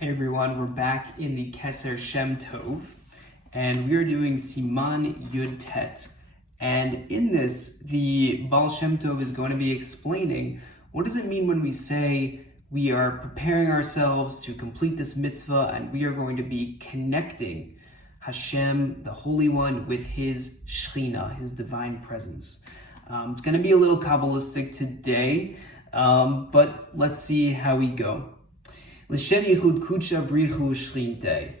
Hey everyone, we're back in the Keser Shem Tov, and we're doing Siman Yud Tet. And in this, the Baal Shem Tov is going to be explaining what does it mean when we say we are preparing ourselves to complete this mitzvah and we are going to be connecting Hashem, the Holy One, with his Shechina, his divine presence. It's going to be a little kabbalistic today, but let's see how we go. Leshem Yichud kucha brichu shchinte.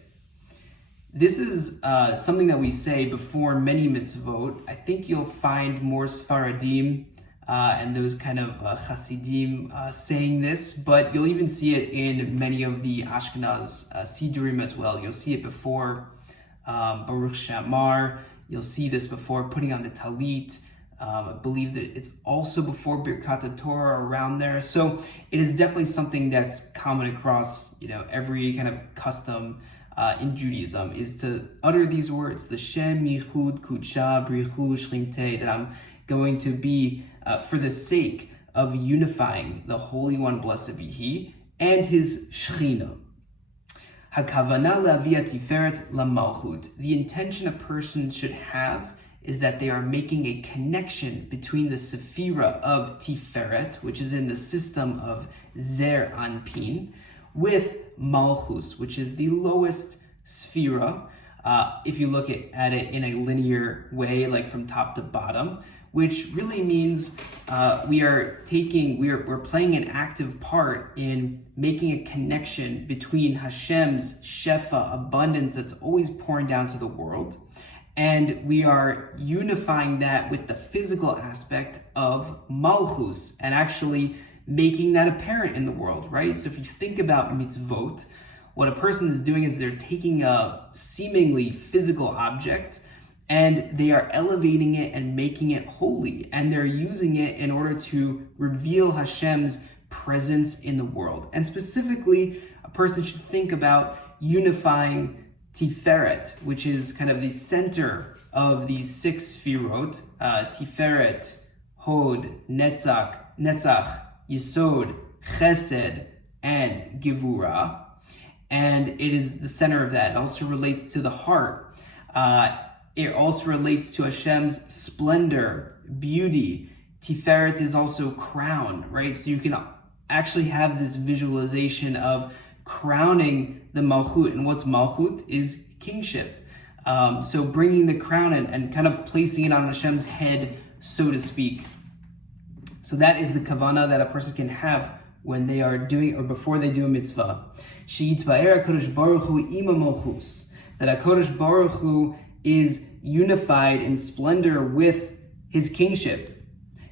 This is something that we say before many mitzvot. I think you'll find more Sfaradim and those kind of Hasidim saying this, but you'll even see it in many of the Ashkenaz Sidurim as well. You'll see it before Baruch Shamar. You'll see this before putting on the Talit. I believe that it's also before Birkat Torah around there. So it is definitely something that's common across, every kind of custom in Judaism is to utter these words, Leshem Yichud kucha brichu shchinte, that I'm going to be for the sake of unifying the Holy One, blessed be He, and His Shechina. HaKavana le'avia tiferet lamalchut. The intention a person should have is that they are making a connection between the Sephira of Tiferet, which is in the system of Zer Anpin, with Malchus, which is the lowest Sphira, if you look at it in a linear way, like from top to bottom, which really means we're playing an active part in making a connection between Hashem's Shefa, abundance that's always pouring down to the world, and we are unifying that with the physical aspect of Malchus and actually making that apparent in the world, right? So if you think about mitzvot, what a person is doing is they're taking a seemingly physical object and they are elevating it and making it holy. And they're using it in order to reveal Hashem's presence in the world. And specifically, a person should think about unifying Tiferet, which is kind of the center of these six Sfirot, Tiferet, Hod, Netzach, Yesod, Chesed, and Gevurah. And it is the center of that. It also relates to the heart. It also relates to Hashem's splendor, beauty. Tiferet is also crown, right? So you can actually have this visualization of crowning the Malchut. And what's Malchut is kingship. So bringing the crown and kind of placing it on Hashem's head, so to speak. So that is the kavana that a person can have when they are doing or before they do a mitzvah. Sheyitzva'er HaKadosh Baruch Hu ima Malchus. That HaKadosh Baruch Hu is unified in splendor with his kingship.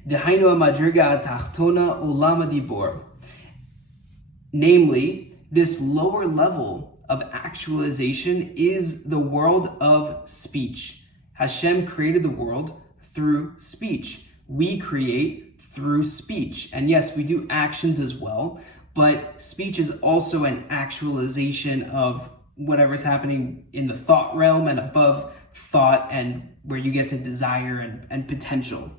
Dehainu HaMadriga HaTachtona Olam HaDibor. Namely, this lower level of actualization is the world of speech. Hashem created the world through speech. We create through speech. And yes, we do actions as well, but speech is also an actualization of whatever's happening in the thought realm and above thought, and where you get to desire and potential,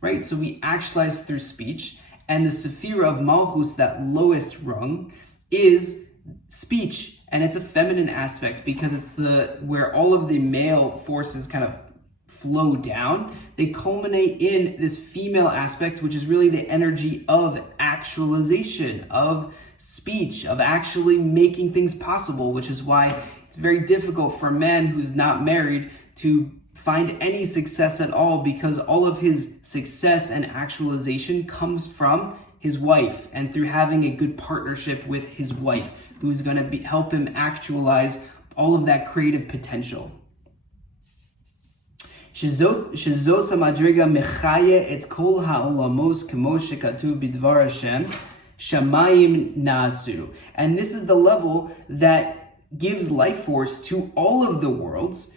right? So we actualize through speech, and the Sephira of Malchus, that lowest rung, is speech, and it's a feminine aspect because it's where all of the male forces kind of flow down. They culminate in this female aspect, which is really the energy of actualization, of speech, of actually making things possible, which is why it's very difficult for a man who's not married to find any success at all, because all of his success and actualization comes from his wife and through having a good partnership with his wife, who's going to help him actualize all of that creative potential. Shezot hamadriga mechaya et kol ha'olamos kemo shekatuv bidvar Hashem shamayim na'asu. And this is the level that gives life force to all of the worlds,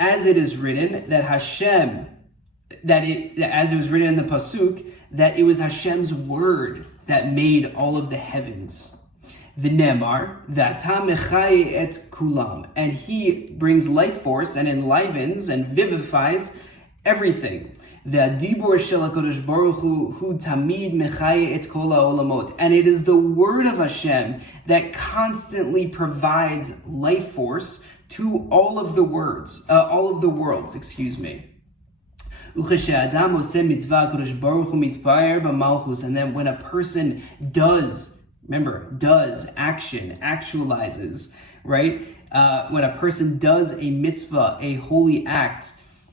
as it is written that Hashem, as it was written in the pasuk, that it was Hashem's word that made all of the heavens. V'nemar v'ata mechaye et kulam, and he brings life force and enlivens and vivifies everything. V'adibur shel HaKadosh Baruch Hu tamid mechaye et kol ha'olamot. And it is the word of Hashem that constantly provides life force to all of the worlds. And then when a person does, actualizes, right? When a person does a mitzvah, a holy act,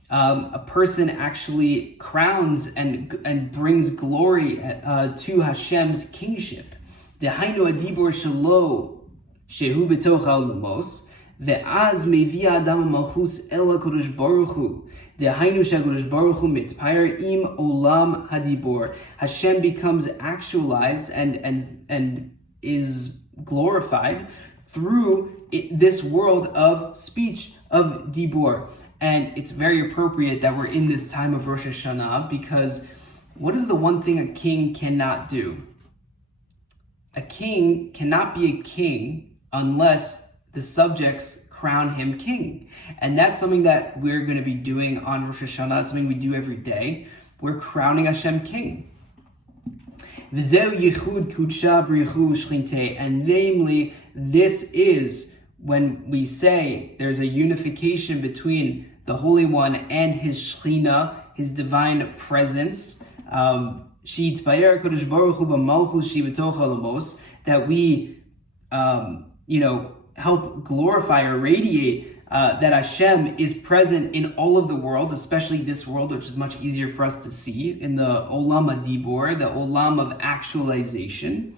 a person actually crowns and brings glory to Hashem's kingship. Dehainu adibur shelo shehu betoch ha'olamos ve'az mevi adam malchus el HaKadosh Baruch Hu. Dehainu she'HaKadosh Baruch Hu mitpayer im olam hadibur. Hashem becomes actualized and is glorified through this world of speech, of dibur. And it's very appropriate that we're in this time of Rosh Hashana, because what is the one thing a king cannot do? A king cannot be a king unless the subjects crown him king. And that's something that we're going to be doing on Rosh Hashana. It's something we do every day. We're crowning Hashem king. Leshem Yichud kudsha b'richu Shechina. And namely, this is when we say there's a unification between the Holy One and his Shechina, his divine presence, that we, help glorify or radiate that Hashem is present in all of the world, especially this world, which is much easier for us to see, in the Olam HaDibor, the Olam of actualization.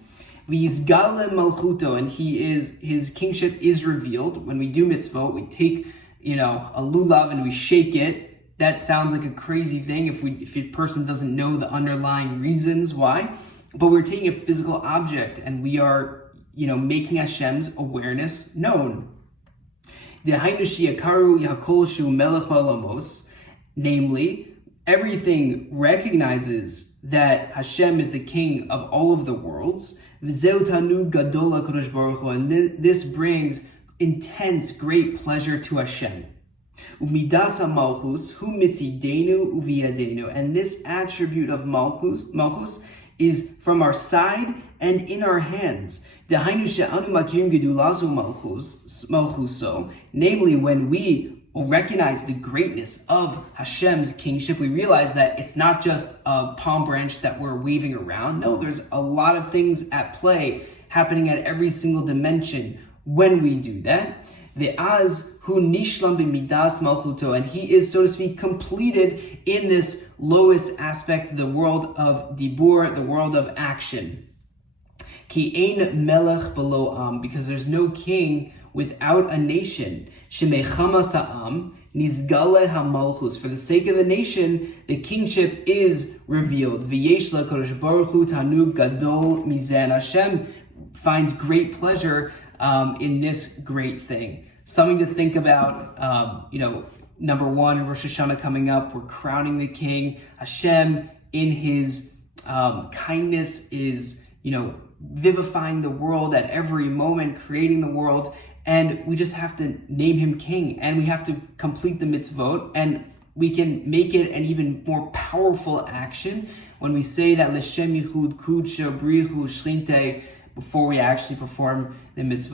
V'yizgale malchuto, and his kingship is revealed. When we do mitzvot, we take, a lulav and we shake it. That sounds like a crazy thing if a person doesn't know the underlying reasons why. But we're taking a physical object and we are, making Hashem's awareness known. Namely, everything recognizes that Hashem is the king of all of the worlds. And this brings intense, great pleasure to Hashem. And this attribute of malchus is from our side and in our hands. Namely, when we recognize the greatness of Hashem's kingship, we realize that it's not just a palm branch that we're waving around. No, there's a lot of things at play happening at every single dimension when we do that. Ve'az hu nishlam b'midas malchuto, and he is, so to speak, completed in this lowest aspect, the world of dibur, the world of action. Ki ein melech below am, because there's no king without a nation. Shemechama sa'am nizgale hamalchus, for the sake of the nation, the kingship is revealed. V'yesh l'HaKadosh Baruch Hu tanug gadol mizeh. Hashem finds great pleasure in this great thing. Something to think about, number one, Rosh Hashana coming up, we're crowning the king. Hashem, in his kindness, is, vivifying the world at every moment, creating the world, and we just have to name him king, and we have to complete the mitzvot, and we can make it an even more powerful action when we say that Leshem Yichud kudsha b'richu Shechina before we actually perform the mitzvot.